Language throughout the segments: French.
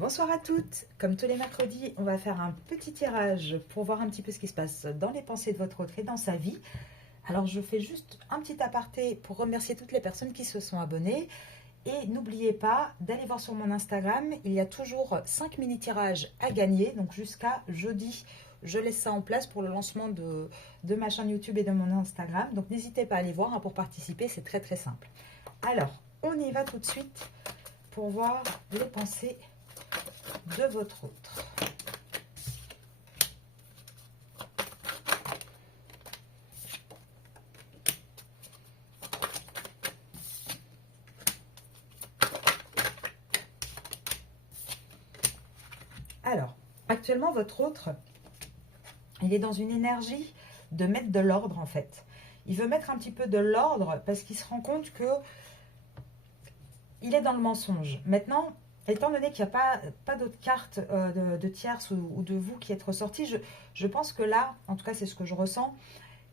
Bonsoir à toutes. Comme tous les mercredis, on va faire un petit tirage pour voir un petit peu ce qui se passe dans les pensées de votre autre et dans sa vie. Alors je fais juste un petit aparté pour remercier toutes les personnes qui se sont abonnées. Et n'oubliez pas d'aller voir sur mon Instagram, il y a toujours 5 mini-tirages à gagner. Donc jusqu'à jeudi, je laisse ça en place pour le lancement de ma chaîne YouTube et de mon Instagram. Donc n'hésitez pas à aller voir pour participer, c'est très très simple. Alors, on y va tout de suite pour voir les pensées de votre autre. Alors, actuellement, votre autre, il est dans une énergie de mettre de l'ordre en fait. Il veut mettre un petit peu de l'ordre parce qu'il se rend compte que il est dans le mensonge. Maintenant, étant donné qu'il n'y a pas d'autres cartes de tierces ou de vous qui êtes ressorties, je pense que là, en tout cas c'est ce que je ressens,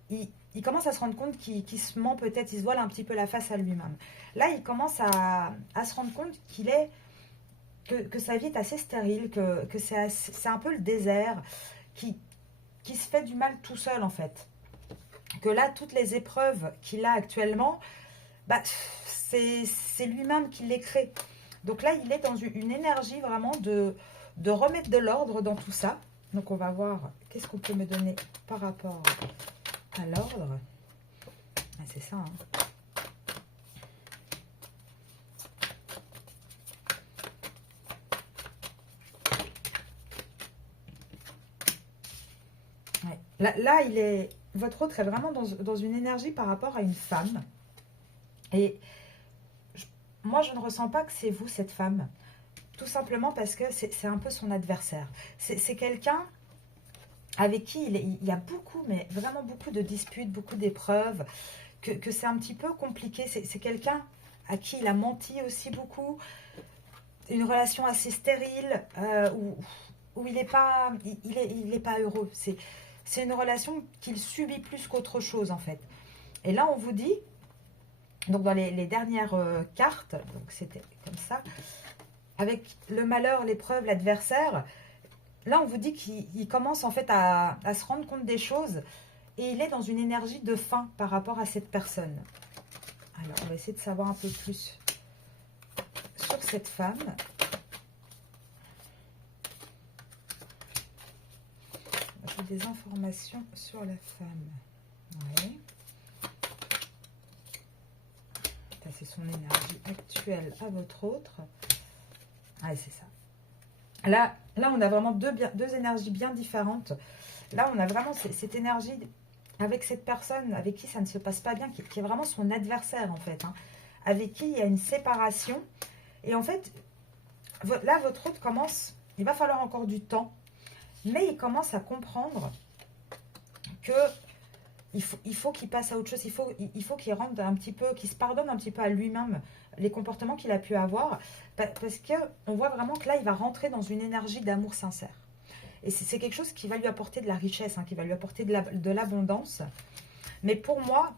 il commence à se rendre compte qu'il se ment peut-être, il se voile un petit peu la face à lui-même. Là, il commence à se rendre compte que sa vie est assez stérile, que c'est un peu le désert, qui se fait du mal tout seul en fait. Que là, toutes les épreuves qu'il a actuellement, bah, c'est lui-même qui les crée. Donc là, il est dans une énergie vraiment de remettre de l'ordre dans tout ça. Donc on va voir qu'est-ce qu'on peut me donner par rapport à l'ordre. Ah, c'est ça, hein. Ouais. Là, votre autre est vraiment dans une énergie par rapport à une femme. Et moi, je ne ressens pas que c'est vous, cette femme. Tout simplement parce que c'est un peu son adversaire. C'est quelqu'un avec qui il y a beaucoup, mais vraiment beaucoup de disputes, beaucoup d'épreuves, que c'est un petit peu compliqué. C'est quelqu'un à qui il a menti aussi beaucoup. Une relation assez stérile, où il n'est pas, il est pas heureux. C'est une relation qu'il subit plus qu'autre chose, en fait. Et là, on vous dit, donc dans les dernières cartes, donc c'était comme ça, avec le malheur, l'épreuve, l'adversaire, là on vous dit qu'il commence en fait à se rendre compte des choses et il est dans une énergie de faim par rapport à cette personne. Alors on va essayer de savoir un peu plus sur cette femme. J'ai des informations sur la femme. Ouais. Ça c'est son énergie actuelle à votre autre. Ah, c'est ça. Là, on a vraiment deux énergies bien différentes. Là, on a vraiment cette énergie avec cette personne avec qui ça ne se passe pas bien, qui est vraiment son adversaire, en fait. Hein, avec qui il y a une séparation. Et en fait, là, votre autre commence... Il va falloir encore du temps. Mais il commence à comprendre que il faut qu'il passe à autre chose. Il faut qu'il rentre un petit peu, qu'il se pardonne un petit peu à lui-même les comportements qu'il a pu avoir, parce qu'on voit vraiment que là, il va rentrer dans une énergie d'amour sincère. Et c'est quelque chose qui va lui apporter de la richesse, hein, qui va lui apporter de l'abondance. Mais pour moi,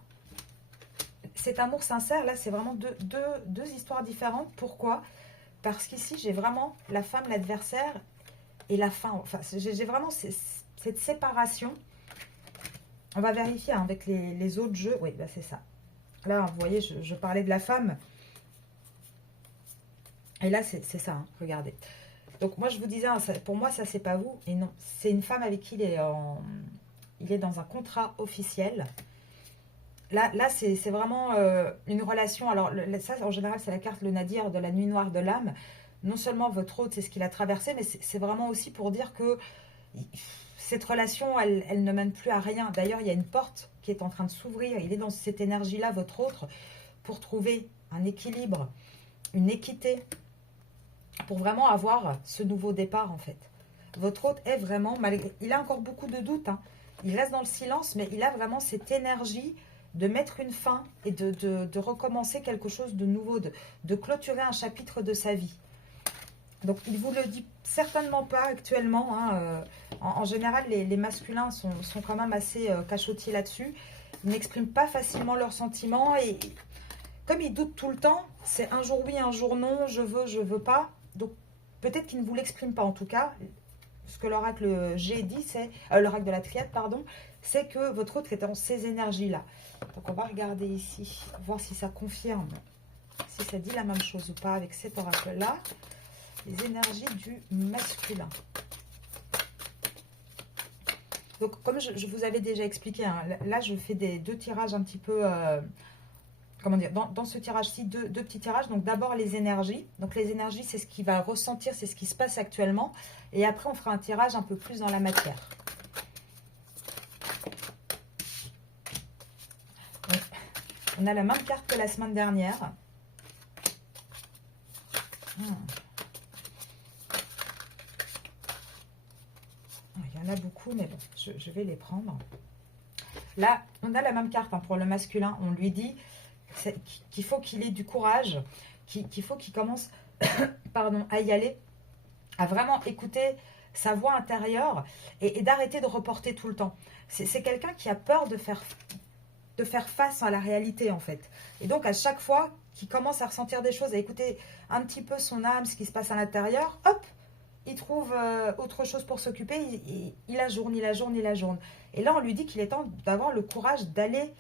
cet amour sincère, là, c'est vraiment deux histoires différentes. Pourquoi? Parce qu'ici, j'ai vraiment la femme, l'adversaire et la fin. Enfin, j'ai vraiment cette séparation. On va vérifier hein, avec les autres jeux. Oui, bah c'est ça. Là, vous voyez, je parlais de la femme. Et là, c'est ça, hein, regardez. Donc, moi, je vous disais, hein, pour moi, ça, c'est pas vous. Et non, c'est une femme avec qui il est dans un contrat officiel. Là c'est vraiment une relation. Alors, ça, en général, c'est la carte le nadir de la nuit noire de l'âme. Non seulement votre hôte, c'est ce qu'il a traversé, mais c'est vraiment aussi pour dire que cette relation, elle ne mène plus à rien. D'ailleurs, il y a une porte qui est en train de s'ouvrir. Il est dans cette énergie-là, votre autre, pour trouver un équilibre, une équité, pour vraiment avoir ce nouveau départ en fait. Votre hôte est vraiment, malgré, il a encore beaucoup de doutes, hein. Il reste dans le silence, mais il a vraiment cette énergie de mettre une fin et de recommencer quelque chose de nouveau, de clôturer un chapitre de sa vie. Donc il ne vous le dit certainement pas actuellement, hein. En général, les masculins sont quand même assez cachotiers là-dessus. Ils n'expriment pas facilement leurs sentiments et comme ils doutent tout le temps, c'est un jour oui, un jour non, je veux pas. Donc peut-être qu'il ne vous l'exprime pas en tout cas. Ce que l'oracle G dit, c'est l'oracle de la triade, pardon, c'est que votre autre est dans ces énergies-là. Donc on va regarder ici, voir si ça confirme, si ça dit la même chose ou pas avec cet oracle-là. Les énergies du masculin. Donc comme je vous avais déjà expliqué, hein, là je fais deux tirages un petit peu... comment dire, dans ce tirage-ci, deux petits tirages. Donc d'abord les énergies. Donc les énergies, c'est ce qu'il va ressentir, c'est ce qui se passe actuellement. Et après, on fera un tirage un peu plus dans la matière. Donc, on a la même carte que la semaine dernière. Il y en a beaucoup, mais bon, je vais les prendre. Là, on a la même carte hein, pour le masculin. On lui dit qu'il faut qu'il ait du courage, qu'il faut qu'il commence pardon, à y aller, à vraiment écouter sa voix intérieure et d'arrêter de reporter tout le temps. C'est quelqu'un qui a peur de faire face à la réalité en fait. Et donc à chaque fois qu'il commence à ressentir des choses, à écouter un petit peu son âme, ce qui se passe à l'intérieur, hop, il trouve autre chose pour s'occuper, il ajourne. Et là on lui dit qu'il est temps d'avoir le courage d'aller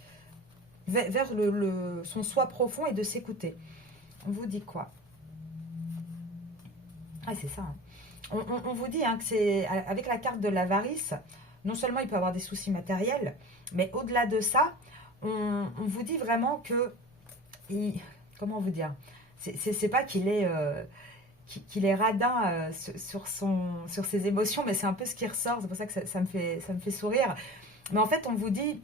vers son soi profond et de s'écouter. On vous dit quoi? Ah, c'est ça. Hein. On vous dit hein, que c'est avec la carte de l'avarice, non seulement il peut avoir des soucis matériels, mais au-delà de ça, on vous dit vraiment que, comment vous dire, c'est pas qu'il est, qu'il est radin sur ses émotions, mais c'est un peu ce qui ressort, c'est pour ça que ça me fait sourire. Mais en fait, on vous dit,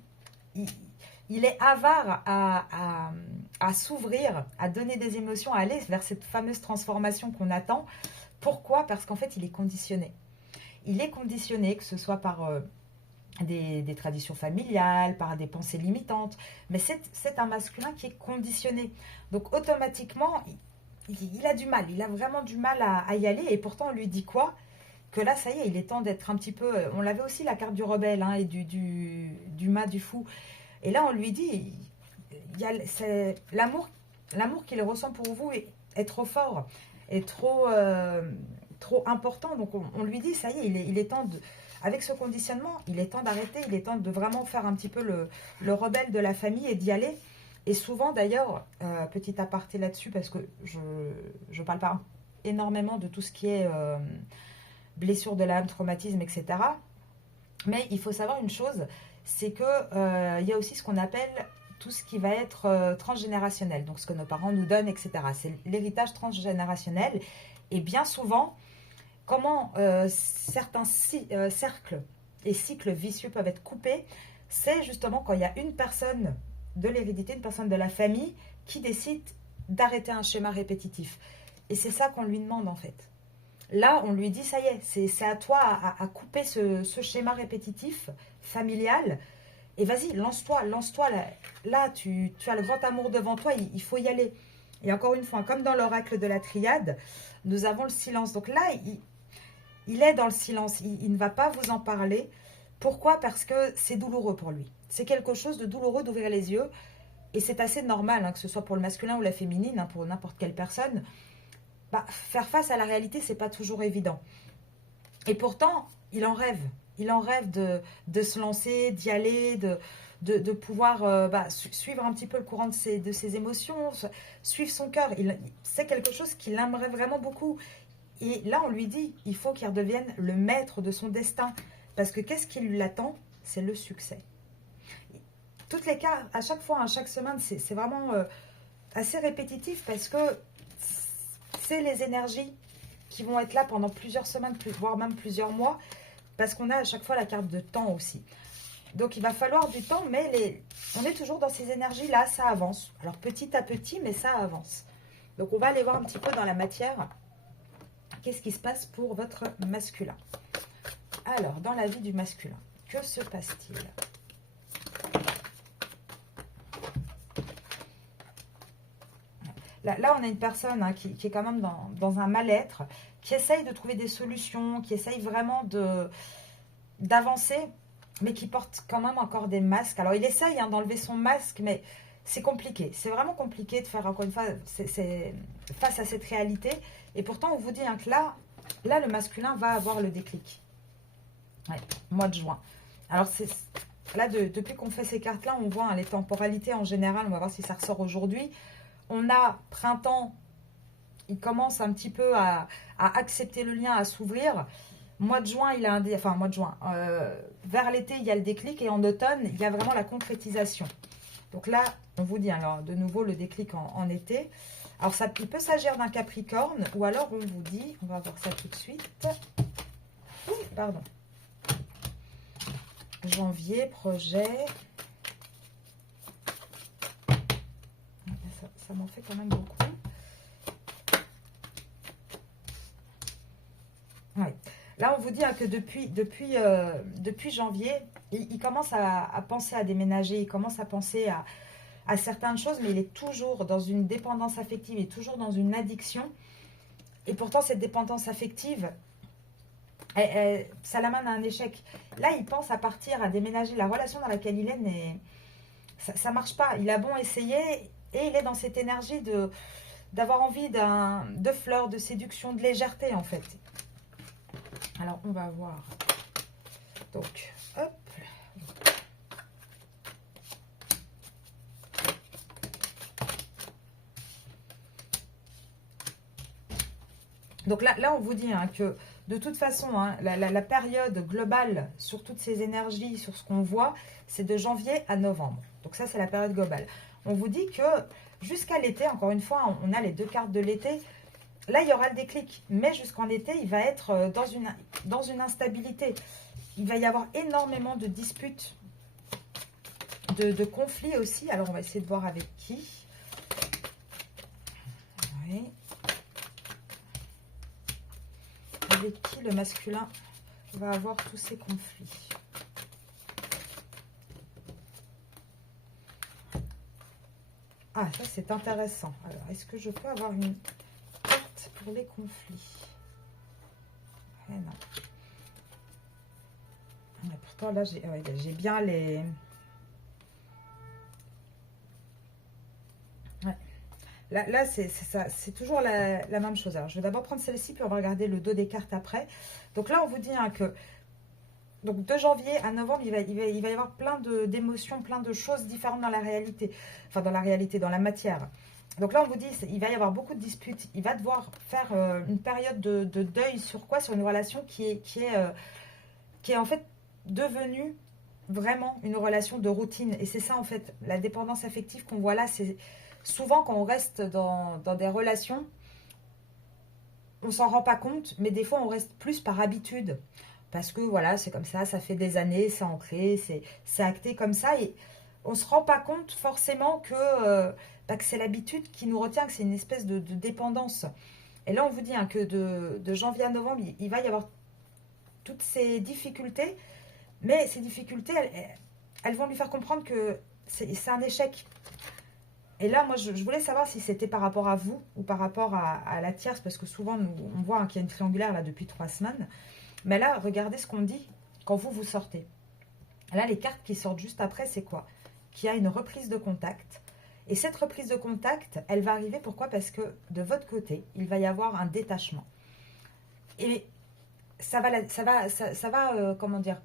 il est avare à s'ouvrir, à donner des émotions, à aller vers cette fameuse transformation qu'on attend. Pourquoi? Parce qu'en fait, il est conditionné. Il est conditionné, que ce soit par des traditions familiales, par des pensées limitantes. Mais c'est un masculin qui est conditionné. Donc, automatiquement, il a du mal. Il a vraiment du mal à y aller. Et pourtant, on lui dit quoi? Que là, ça y est, il est temps d'être un petit peu... On l'avait aussi, la carte du rebelle hein, et du mât, du fou. Et là, on lui dit, l'amour qu'il ressent pour vous est trop fort, est trop important. Donc, on lui dit, ça y est, il est temps, avec ce conditionnement, il est temps d'arrêter, il est temps de vraiment faire un petit peu le rebelle de la famille et d'y aller. Et souvent, d'ailleurs, petit aparté là-dessus, parce que je parle pas énormément de tout ce qui est blessure de l'âme, traumatisme, etc. Mais il faut savoir une chose, c'est que il y a aussi ce qu'on appelle tout ce qui va être transgénérationnel, donc ce que nos parents nous donnent, etc. C'est l'héritage transgénérationnel. Et bien souvent, comment certains cercles et cycles vicieux peuvent être coupés, c'est justement quand il y a une personne de l'hérédité, une personne de la famille qui décide d'arrêter un schéma répétitif. Et c'est ça qu'on lui demande en fait. Là, on lui dit, ça y est, c'est à toi à couper ce schéma répétitif familial. Et vas-y, lance-toi. Là, tu as le grand amour devant toi, il faut y aller. Et encore une fois, comme dans l'oracle de la triade, nous avons le silence. Donc là, il est dans le silence. Il ne va pas vous en parler. Pourquoi? Parce que c'est douloureux pour lui. C'est quelque chose de douloureux d'ouvrir les yeux. Et c'est assez normal, hein, que ce soit pour le masculin ou la féminine, hein, pour n'importe quelle personne. Faire face à la réalité, c'est pas toujours évident. Et pourtant, il en rêve. Il en rêve de se lancer, d'y aller, de pouvoir suivre un petit peu le courant de ses émotions, suivre son cœur. C'est quelque chose qu'il aimerait vraiment beaucoup. Et là, on lui dit, il faut qu'il redevienne le maître de son destin. Parce que qu'est-ce qui l'attend? C'est le succès. Toutes les cartes, à chaque fois, à chaque semaine, c'est vraiment assez répétitif parce que c'est les énergies qui vont être là pendant plusieurs semaines, voire même plusieurs mois, parce qu'on a à chaque fois la carte de temps aussi. Donc il va falloir du temps, mais on est toujours dans ces énergies-là, ça avance. Alors petit à petit, mais ça avance. Donc on va aller voir un petit peu dans la matière, qu'est-ce qui se passe pour votre masculin. Alors, dans la vie du masculin, que se passe-t-il ? Là, on a une personne hein, qui est quand même dans un mal-être, qui essaye de trouver des solutions, qui essaye vraiment d'avancer, mais qui porte quand même encore des masques. Alors, il essaye hein, d'enlever son masque, mais c'est compliqué. C'est vraiment compliqué de faire, encore une fois, face à cette réalité. Et pourtant, on vous dit hein, que là, là, le masculin va avoir le déclic. Ouais, mois de juin. Alors, là, depuis qu'on fait ces cartes-là, on voit hein, les temporalités en général. On va voir si ça ressort aujourd'hui. On a printemps, il commence un petit peu à accepter le lien, à s'ouvrir. Mois de juin, il a enfin, mois de juin. Vers l'été, il y a le déclic. Et en automne, il y a vraiment la concrétisation. Donc là, on vous dit alors de nouveau le déclic en été. Alors, il peut s'agir d'un Capricorne. Ou alors, on vous dit, on va voir ça tout de suite. Ouh, pardon. Janvier, projet. Ça m'en fait quand même beaucoup. Ouais. Là, on vous dit hein, que depuis janvier, il commence à penser à déménager, il commence à penser à certaines choses, mais il est toujours dans une dépendance affective, il est toujours dans une addiction. Et pourtant, cette dépendance affective, ça l'amène à un échec. Là, il pense à partir, à déménager. La relation dans laquelle il est, ça ne marche pas. Il a bon essayer et il est dans cette énergie d'avoir envie de fleurs, de séduction, de légèreté en fait. Alors, on va voir. Donc, hop. Donc là, on vous dit hein, que de toute façon, hein, la période globale sur toutes ces énergies, sur ce qu'on voit, c'est de janvier à novembre. Donc ça, c'est la période globale. On vous dit que jusqu'à l'été, encore une fois, on a les deux cartes de l'été. Là, il y aura le déclic. Mais jusqu'en été, il va être dans une instabilité. Il va y avoir énormément de disputes, de conflits aussi. Alors, on va essayer de voir avec qui. Oui. Avec qui le masculin va avoir tous ces conflits. Ah, ça c'est intéressant. Alors, est-ce que je peux avoir une carte pour les conflits? Non. Mais pourtant, là, j'ai bien les... Ouais. Là c'est toujours la même chose. Alors, je vais d'abord prendre celle-ci, puis on va regarder le dos des cartes après. Donc là, on vous dit hein, que donc de janvier à novembre, il va y avoir plein d'émotions, plein de choses différentes dans la réalité. Enfin, dans la matière. Donc là, on vous dit, il va y avoir beaucoup de disputes. Il va devoir faire une période de deuil sur quoi? Sur une relation qui est en fait devenue vraiment une relation de routine. Et c'est ça, en fait, la dépendance affective qu'on voit là, c'est... Souvent, quand on reste dans des relations, on s'en rend pas compte, mais des fois, on reste plus par habitude. Parce que, voilà, c'est comme ça fait des années, c'est ancré, c'est acté comme ça. Et on ne se rend pas compte forcément que c'est l'habitude qui nous retient, que c'est une espèce de dépendance. Et là, on vous dit hein, que de janvier à novembre, il va y avoir toutes ces difficultés. Mais ces difficultés, elles vont lui faire comprendre que c'est un échec. Et là, moi, je voulais savoir si c'était par rapport à vous ou par rapport à la tierce, parce que souvent, on voit hein, qu'il y a une triangulaire là depuis 3 semaines. Mais là, regardez ce qu'on dit quand vous sortez. Là, les cartes qui sortent juste après, c'est quoi? Qu'il y a une reprise de contact. Et cette reprise de contact, elle va arriver, pourquoi? Parce que de votre côté, il va y avoir un détachement. Et ça va comment dire,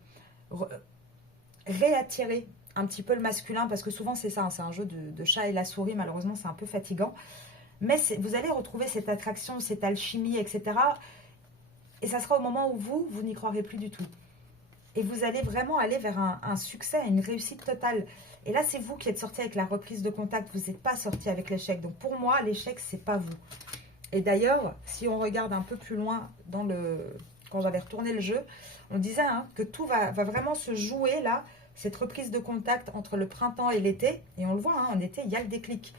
réattirer un petit peu le masculin, parce que souvent c'est ça, hein, c'est un jeu de chat et la souris, malheureusement c'est un peu fatigant, mais vous allez retrouver cette attraction, cette alchimie, etc. Et ça sera au moment où vous n'y croirez plus du tout. Et vous allez vraiment aller vers un succès, une réussite totale. Et là, c'est vous qui êtes sorti avec la reprise de contact, vous n'êtes pas sorti avec l'échec. Donc pour moi, l'échec, c'est pas vous. Et d'ailleurs, si on regarde un peu plus loin quand j'avais retourné le jeu, on disait hein, que tout va vraiment se jouer là, cette reprise de contact entre le printemps et l'été. Et on le voit, hein, en été, il y a le déclic.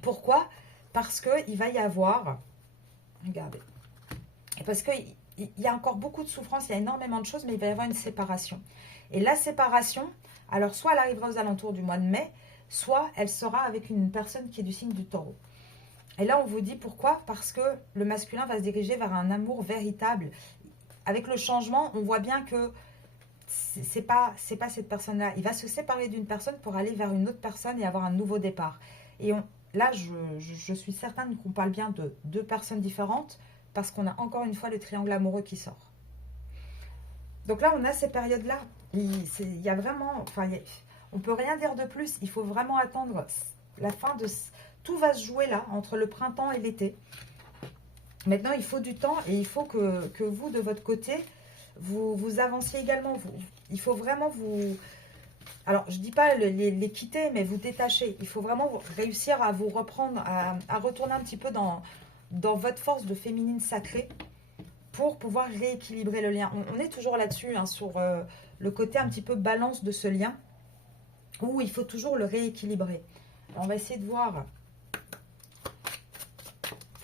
Pourquoi? Parce qu'il va y avoir... Regardez. Parce qu'il y a encore beaucoup de souffrance, il y a énormément de choses, mais il va y avoir une séparation. Et la séparation, alors soit elle arrivera aux alentours du mois de mai, soit elle sera avec une personne qui est du signe du taureau. Et là, on vous dit pourquoi? Parce que le masculin va se diriger vers un amour véritable. Avec le changement, on voit bien que c'est pas cette personne-là. Il va se séparer d'une personne pour aller vers une autre personne et avoir un nouveau départ. Et là, je suis certaine qu'on parle bien de 2 personnes différentes, parce qu'on a encore une fois le triangle amoureux qui sort. Donc là, on a ces périodes-là. Il y a vraiment... Enfin, on ne peut rien dire de plus. Il faut vraiment attendre la fin de... Tout va se jouer là, entre le printemps et l'été. Maintenant, il faut du temps et il faut que vous, de votre côté, vous avanciez également. Il faut vraiment vous... Alors, je ne dis pas les quitter, mais vous détacher. Il faut vraiment réussir à vous reprendre, à retourner un petit peu dans votre force de féminine sacrée pour pouvoir rééquilibrer le lien. On est toujours là-dessus, hein, sur le côté un petit peu balance de ce lien, où il faut toujours le rééquilibrer. On va essayer de voir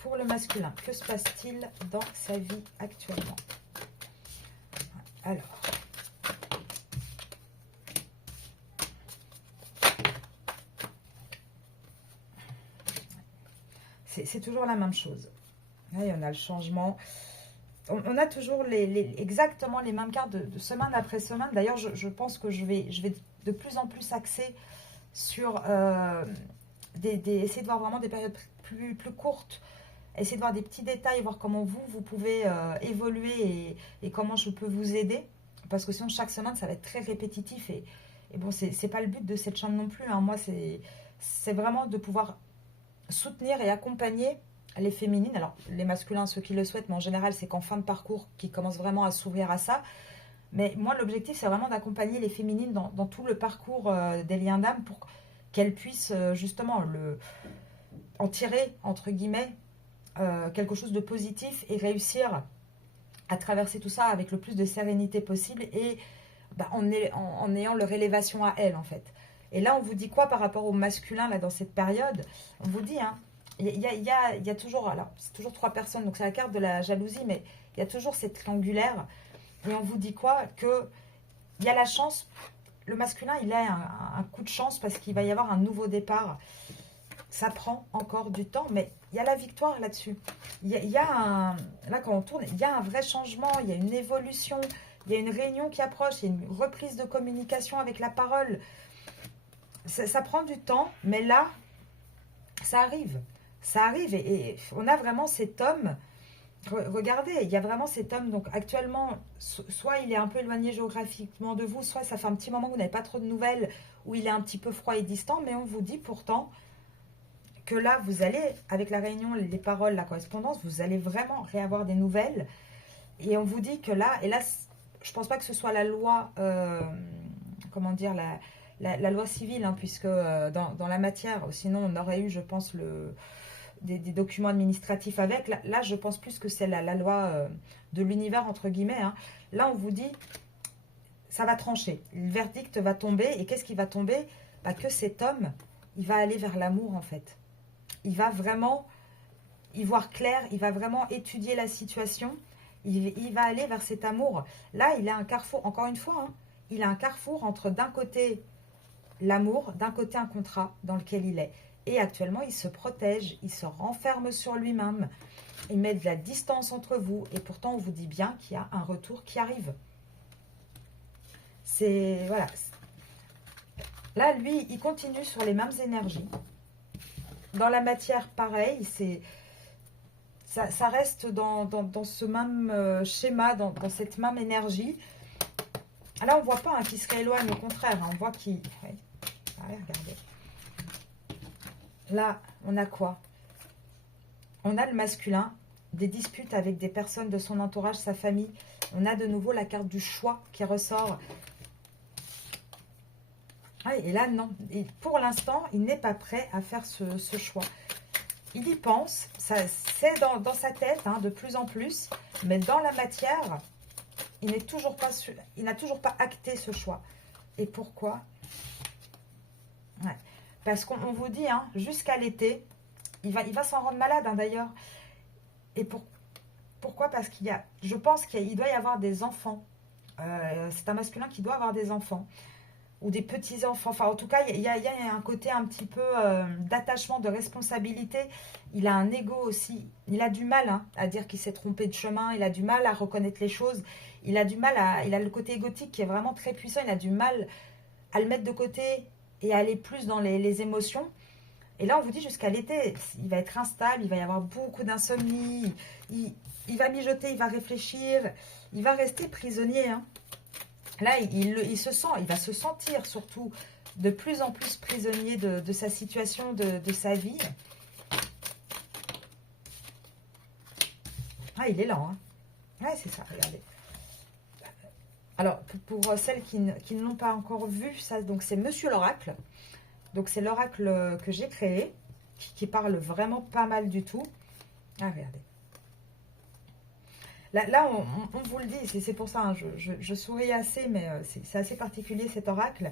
pour le masculin, que se passe-t-il dans sa vie actuellement? Alors... c'est toujours la même chose. Là, on a le changement. On a toujours exactement les mêmes cartes de semaine après semaine. D'ailleurs, je pense que je vais de plus en plus axer sur essayer de voir vraiment des périodes plus courtes. Essayer de voir des petits détails, voir comment vous pouvez évoluer et comment je peux vous aider. Parce que sinon, chaque semaine, ça va être très répétitif. Et bon, c'est pas le but de cette chaîne non plus. Hein. Moi, c'est vraiment de pouvoir soutenir et accompagner les féminines. Alors, les masculins, ceux qui le souhaitent, mais en général, c'est qu'en fin de parcours, qu'ils commencent vraiment à s'ouvrir à ça. Mais moi, l'objectif, c'est vraiment d'accompagner les féminines dans tout le parcours des liens d'âme pour qu'elles puissent justement en tirer, entre guillemets, quelque chose de positif et réussir à traverser tout ça avec le plus de sérénité possible et en ayant leur élévation à elles, en fait. Et là, on vous dit quoi par rapport au masculin, là, dans cette période? On vous dit, hein, il y a toujours, alors, c'est toujours 3 personnes, donc c'est la carte de la jalousie, mais il y a toujours cette triangulaire. Et on vous dit quoi? Que il y a la chance, le masculin, il a un coup de chance parce qu'il va y avoir un nouveau départ. Ça prend encore du temps, mais il y a la victoire là-dessus. Là, quand on tourne, il y a un vrai changement, il y a une évolution, il y a une réunion qui approche, il y a une reprise de communication avec la parole. Ça prend du temps, mais là, ça arrive. Ça arrive et on a vraiment cet homme. Regardez, il y a vraiment cet homme. Donc actuellement, soit il est un peu éloigné géographiquement de vous, soit ça fait un petit moment que vous n'avez pas trop de nouvelles, ou il est un petit peu froid et distant, mais on vous dit pourtant que là, vous allez, avec la réunion, les paroles, la correspondance, vous allez vraiment réavoir des nouvelles. Et on vous dit que là, et là, je pense pas que ce soit la loi, comment dire, la loi civile, hein, puisque dans la matière, sinon on aurait eu, je pense, des documents administratifs avec. Là, je pense plus que c'est la loi de l'univers, entre guillemets. Hein. Là, on vous dit, ça va trancher. Le verdict va tomber. Et qu'est-ce qui va tomber? Que cet homme, il va aller vers l'amour, en fait. Il va vraiment y voir clair. Il va vraiment étudier la situation. Il va aller vers cet amour. Là, il a un carrefour, encore une fois, hein, il a un carrefour entre d'un côté l'amour, d'un côté un contrat dans lequel il est. Et actuellement, il se protège, il se renferme sur lui-même, il met de la distance entre vous. Et pourtant, on vous dit bien qu'il y a un retour qui arrive. C'est... Voilà. Là, lui, il continue sur les mêmes énergies. Dans la matière, pareil, ça reste dans ce même schéma, dans cette même énergie. Là, on ne voit pas qu'il se rééloigne, au contraire. Hein, on voit qu'il... Ouais. Allez, regardez. Là, on a quoi? On a le masculin, des disputes avec des personnes de son entourage, sa famille. On a de nouveau la carte du choix qui ressort. Ah, et là, non. Et pour l'instant, il n'est pas prêt à faire ce choix. Il y pense, c'est dans sa tête, hein, de plus en plus, mais dans la matière, il n'a toujours pas acté ce choix. Et pourquoi? Ouais. Parce qu'on vous dit, hein, jusqu'à l'été, il va s'en rendre malade, hein, d'ailleurs. Et pourquoi? Parce je pense qu'il doit y avoir des enfants. C'est un masculin qui doit avoir des enfants. Ou des petits-enfants. Enfin, en tout cas, il y a un côté un petit peu d'attachement, de responsabilité. Il a un ego aussi. Il a du mal, hein, à dire qu'il s'est trompé de chemin. Il a du mal à reconnaître les choses. Il a du mal il a le côté égotique qui est vraiment très puissant. Il a du mal à le mettre de côté et à aller plus dans les émotions. Et là, on vous dit jusqu'à l'été, il va être instable, il va y avoir beaucoup d'insomnie, il va mijoter, il va réfléchir, il va rester prisonnier. Hein. Là, il se sent, il va se sentir surtout de plus en plus prisonnier de sa situation, de sa vie. Ah, il est lent. Hein. Ouais, c'est ça, regardez. Alors, pour celles qui ne l'ont pas encore vu, ça, donc c'est Monsieur l'Oracle. Donc, c'est l'oracle que j'ai créé, qui parle vraiment pas mal du tout. Ah, regardez. Là on vous le dit, c'est pour ça, hein, je souris assez, mais c'est assez particulier cet oracle.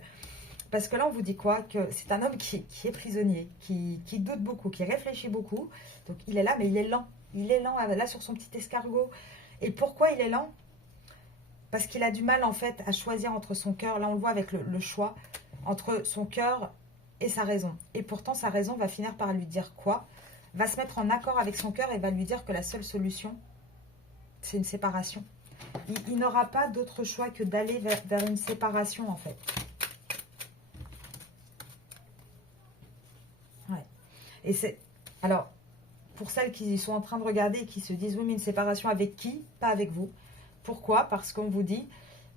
Parce que là, on vous dit quoi? Que c'est un homme qui est prisonnier, qui doute beaucoup, qui réfléchit beaucoup. Donc, il est là, mais il est lent. Il est lent, là, sur son petit escargot. Et pourquoi il est lent? Parce qu'il a du mal, en fait, à choisir entre son cœur. Là, on le voit avec le choix entre son cœur et sa raison. Et pourtant, sa raison va finir par lui dire quoi? Va se mettre en accord avec son cœur et va lui dire que la seule solution, c'est une séparation. Il n'aura pas d'autre choix que d'aller vers une séparation, en fait. Ouais. Et c'est... Alors, pour celles qui sont en train de regarder et qui se disent, oui, mais une séparation avec qui? Pas avec vous. Pourquoi? Parce qu'on vous dit...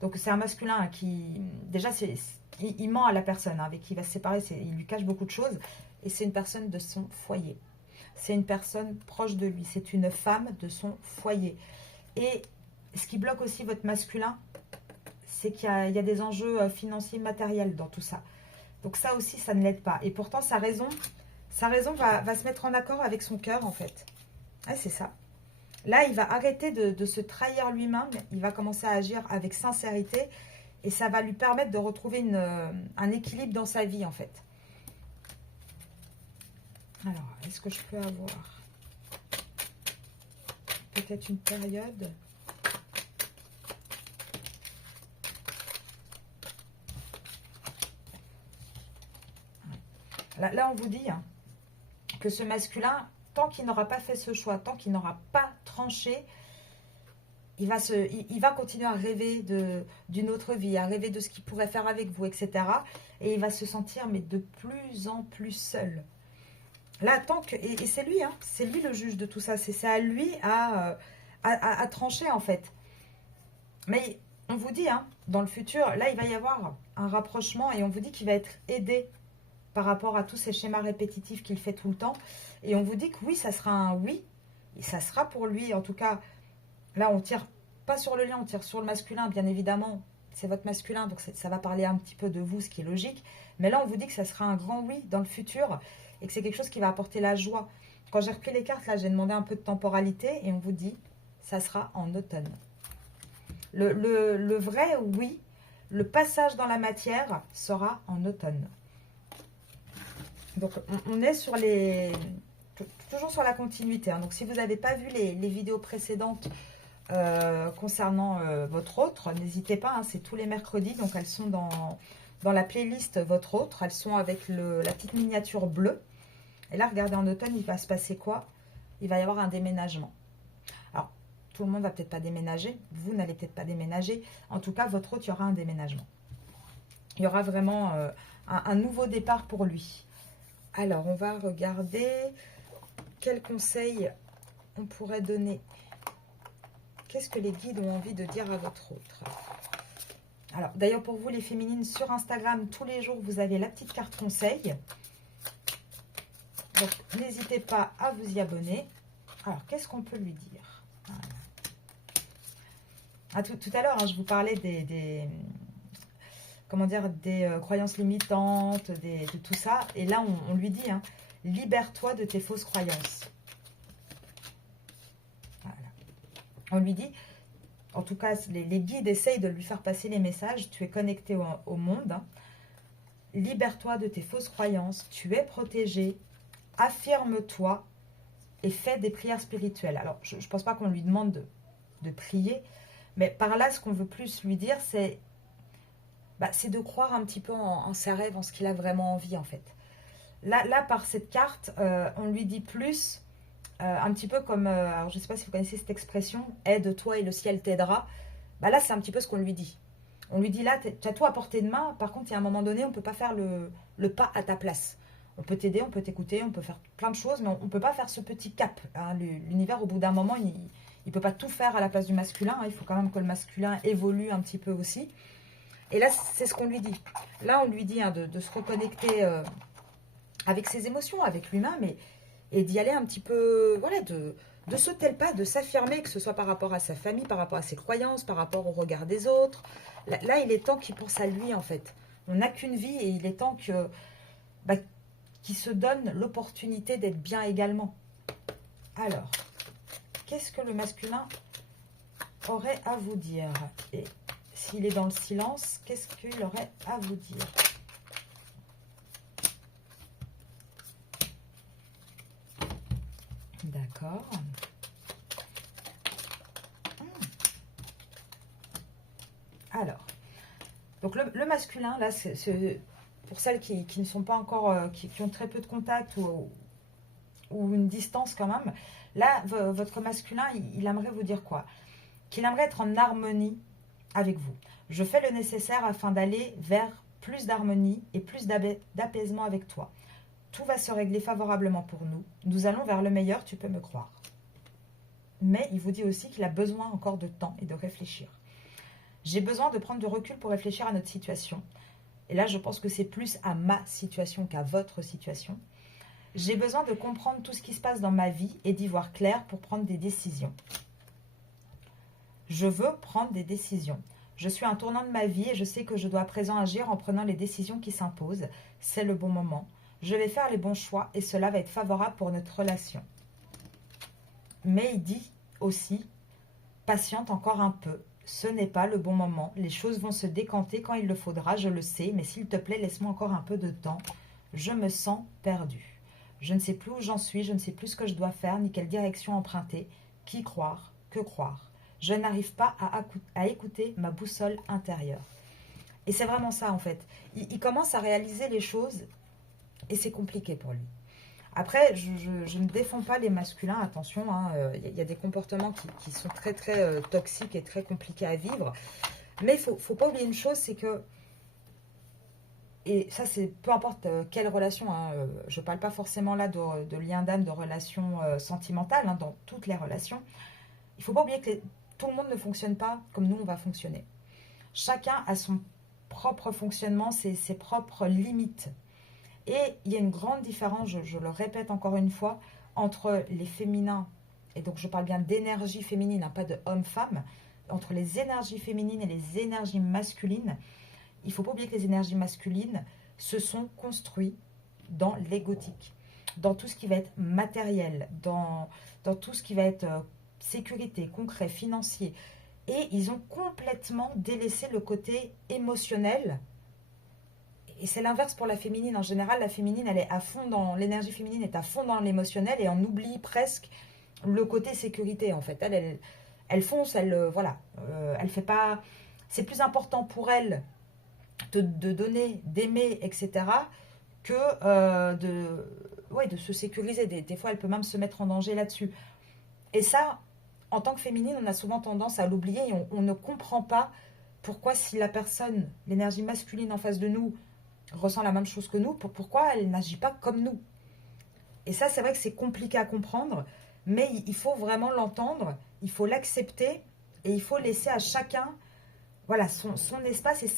Donc, c'est un masculin hein, qui... Déjà, il ment à la personne hein, avec qui il va se séparer. Il lui cache beaucoup de choses. Et c'est une personne de son foyer. C'est une personne proche de lui. C'est une femme de son foyer. Et ce qui bloque aussi votre masculin, c'est qu'il y a des enjeux financiers, matériels dans tout ça. Donc ça aussi, ça ne l'aide pas. Et pourtant, sa raison va se mettre en accord avec son cœur, en fait. Ouais, c'est ça. Là, il va arrêter de se trahir lui-même. Il va commencer à agir avec sincérité. Et ça va lui permettre de retrouver un équilibre dans sa vie, en fait. Alors, est-ce que je peux avoir peut-être une période? Là, on vous dit hein, que ce masculin, tant qu'il n'aura pas fait ce choix, tant qu'il n'aura pas tranché, il va continuer à rêver d'une autre vie, à rêver de ce qu'il pourrait faire avec vous, etc. Et il va se sentir mais de plus en plus seul. Là, tant que... Et c'est lui, hein, c'est lui le juge de tout ça. C'est à lui à trancher, en fait. Mais on vous dit, hein, dans le futur, là, il va y avoir un rapprochement et on vous dit qu'il va être aidé par rapport à tous ces schémas répétitifs qu'il fait tout le temps. Et on vous dit que oui, ça sera un oui. Et ça sera pour lui, en tout cas, là, on tire pas sur le lien, on tire sur le masculin, bien évidemment. C'est votre masculin, donc ça va parler un petit peu de vous, ce qui est logique. Mais là, on vous dit que ça sera un grand oui dans le futur et que c'est quelque chose qui va apporter la joie. Quand j'ai repris les cartes, là, j'ai demandé un peu de temporalité et on vous dit, ça sera en automne. Le vrai oui, le passage dans la matière sera en automne. Donc, on est sur toujours sur la continuité. Hein. Donc, si vous n'avez pas vu les vidéos précédentes concernant votre autre, n'hésitez pas. Hein, c'est tous les mercredis. Donc, elles sont dans la playlist votre autre. Elles sont avec la petite miniature bleue. Et là, regardez, en automne, il va se passer quoi? Il va y avoir un déménagement. Alors, tout le monde ne va peut-être pas déménager. Vous n'allez peut-être pas déménager. En tout cas, votre autre, il y aura un déménagement. Il y aura vraiment un nouveau départ pour lui. Alors, on va regarder quels conseils on pourrait donner. Qu'est-ce que les guides ont envie de dire à votre autre? Alors, d'ailleurs, pour vous, les féminines, sur Instagram, tous les jours, vous avez la petite carte conseil. Donc, n'hésitez pas à vous y abonner. Alors, qu'est-ce qu'on peut lui dire? Ah, tout à l'heure, hein, je vous parlais comment dire, des croyances limitantes, de tout ça. Et là, on lui dit, hein, libère-toi de tes fausses croyances. Voilà. On lui dit, en tout cas, les guides essayent de lui faire passer les messages. Tu es connecté au monde. Hein. Libère-toi de tes fausses croyances. Tu es protégé. Affirme-toi et fais des prières spirituelles. Alors, je ne pense pas qu'on lui demande de prier. Mais par là, ce qu'on veut plus lui dire, c'est de croire un petit peu en ses rêves, en ce qu'il a vraiment envie, en fait. Là par cette carte, on lui dit plus, un petit peu comme, alors je ne sais pas si vous connaissez cette expression, « aide-toi et le ciel t'aidera ». Là, c'est un petit peu ce qu'on lui dit. On lui dit, là, tu as tout à portée de main, par contre, il y a un moment donné, on ne peut pas faire le pas à ta place. On peut t'aider, on peut t'écouter, on peut faire plein de choses, mais on ne peut pas faire ce petit cap. Hein. L'univers, au bout d'un moment, il ne peut pas tout faire à la place du masculin. Hein. Il faut quand même que le masculin évolue un petit peu aussi. Et là, c'est ce qu'on lui dit. Là, on lui dit hein, de se reconnecter avec ses émotions, avec lui-même, et d'y aller un petit peu, voilà, de sauter le pas, de s'affirmer, que ce soit par rapport à sa famille, par rapport à ses croyances, par rapport au regard des autres. Là, il est temps qu'il pense à lui, en fait. On n'a qu'une vie et il est temps qu'il se donne l'opportunité d'être bien également. Alors, qu'est-ce que le masculin aurait à vous dire? Et s'il est dans le silence, qu'est-ce qu'il aurait à vous dire? D'accord. Alors, donc le masculin, là, c'est pour celles qui ne sont pas encore, qui ont très peu de contact ou une distance quand même, là, votre masculin, il aimerait vous dire quoi? Qu'il aimerait être en harmonie avec vous. Je fais le nécessaire afin d'aller vers plus d'harmonie et plus d'apaisement avec toi. Tout va se régler favorablement pour nous. Nous allons vers le meilleur, tu peux me croire. Mais il vous dit aussi qu'il a besoin encore de temps et de réfléchir. J'ai besoin de prendre du recul pour réfléchir à notre situation. Et là, je pense que c'est plus à ma situation qu'à votre situation. J'ai besoin de comprendre tout ce qui se passe dans ma vie et d'y voir clair pour prendre des décisions. Je veux prendre des décisions. Je suis à un tournant de ma vie et je sais que je dois à présent agir en prenant les décisions qui s'imposent. C'est le bon moment. Je vais faire les bons choix et cela va être favorable pour notre relation. Mais il dit aussi, patiente encore un peu. Ce n'est pas le bon moment. Les choses vont se décanter quand il le faudra, je le sais. Mais s'il te plaît, laisse-moi encore un peu de temps. Je me sens perdue. Je ne sais plus où j'en suis, je ne sais plus ce que je dois faire, ni quelle direction emprunter. Qui croire? Que croire? Je n'arrive pas à écouter ma boussole intérieure. Et c'est vraiment ça, en fait. Il commence à réaliser les choses et c'est compliqué pour lui. Après, je ne défends pas les masculins, attention, y a des comportements qui sont très très toxiques et très compliqués à vivre. Mais il ne faut pas oublier une chose, c'est que, et ça c'est peu importe quelle relation, je ne parle pas forcément là de lien d'âme, de relation sentimentale, dans toutes les relations, il ne faut pas oublier que tout le monde ne fonctionne pas comme nous on va fonctionner. Chacun a son propre fonctionnement, ses propres limites. Et il y a une grande différence, je le répète encore une fois, entre les féminins, et donc je parle bien d'énergie féminine, pas de homme-femme, entre les énergies féminines et les énergies masculines. Il ne faut pas oublier que les énergies masculines se sont construites dans l'égotique, dans tout ce qui va être matériel, dans tout ce qui va être sécurité, concret, financier. Et ils ont complètement délaissé le côté émotionnel. Et c'est l'inverse pour la féminine. En général, la féminine, elle est à fond dans... L'énergie féminine est à fond dans l'émotionnel et on oublie presque le côté sécurité, en fait. Elle fonce, voilà. Elle fait pas... C'est plus important pour elle de donner, d'aimer, etc. que de se sécuriser. Des fois, elle peut même se mettre en danger là-dessus. Et ça, en tant que féminine, on a souvent tendance à l'oublier et on ne comprend pas pourquoi si la personne, l'énergie masculine en face de nous, ressent la même chose que nous, pourquoi elle n'agit pas comme nous. Et ça, c'est vrai que c'est compliqué à comprendre, mais il faut vraiment l'entendre, il faut l'accepter et il faut laisser à chacun voilà, son espace et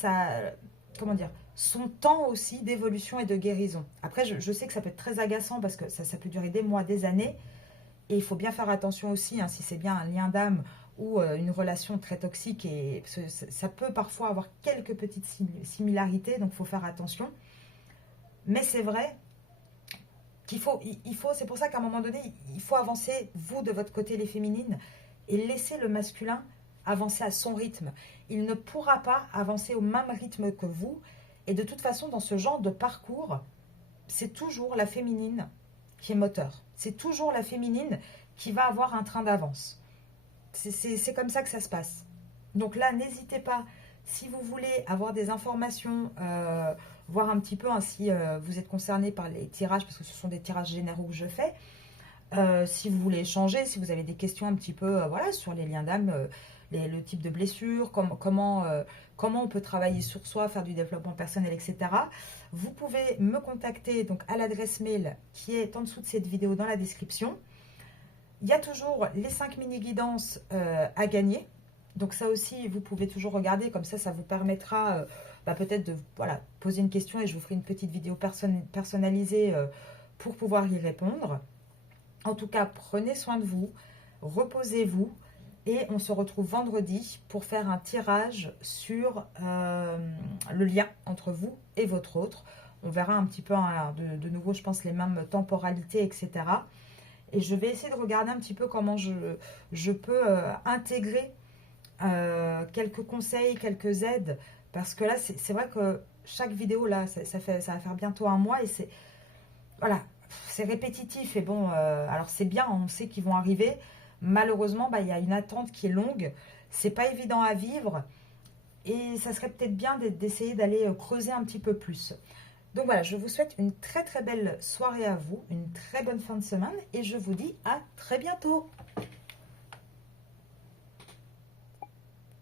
son temps aussi d'évolution et de guérison. Après, je sais que ça peut être très agaçant parce que ça peut durer des mois, des années, et il faut bien faire attention aussi, si c'est bien un lien d'âme ou une relation très toxique, et ça peut parfois avoir quelques petites similarités, donc il faut faire attention. Mais c'est vrai qu'il faut, c'est pour ça qu'à un moment donné, il faut avancer, vous de votre côté les féminines, et laisser le masculin avancer à son rythme. Il ne pourra pas avancer au même rythme que vous, et de toute façon, dans ce genre de parcours, c'est toujours la féminine qui est moteur. C'est toujours la féminine qui va avoir un train d'avance. C'est comme ça que ça se passe. Donc là, n'hésitez pas, si vous voulez avoir des informations, voir un petit peu si vous êtes concerné par les tirages, parce que ce sont des tirages généraux que je fais. Si vous voulez échanger, si vous avez des questions un petit peu sur les liens d'âme, le type de blessure, comment on peut travailler sur soi, faire du développement personnel, etc. Vous pouvez me contacter donc à l'adresse mail qui est en dessous de cette vidéo dans la description. Il y a toujours les 5 mini-guidances à gagner. Donc ça aussi, vous pouvez toujours regarder, comme ça vous permettra peut-être de poser une question et je vous ferai une petite vidéo personnalisée pour pouvoir y répondre. En tout cas, prenez soin de vous, reposez-vous et on se retrouve vendredi pour faire un tirage sur le lien entre vous et votre autre. On verra un petit peu de nouveau, je pense, les mêmes temporalités, etc. Et je vais essayer de regarder un petit peu comment je peux intégrer quelques conseils, quelques aides. Parce que là, c'est vrai que chaque vidéo, là, ça va faire bientôt un mois. Et c'est voilà, c'est répétitif. Et bon, alors c'est bien, on sait qu'ils vont arriver. Malheureusement, il y a une attente qui est longue. C'est pas évident à vivre. Et ça serait peut-être bien d'essayer d'aller creuser un petit peu plus. Donc voilà, je vous souhaite une très très belle soirée à vous, une très bonne fin de semaine et je vous dis à très bientôt.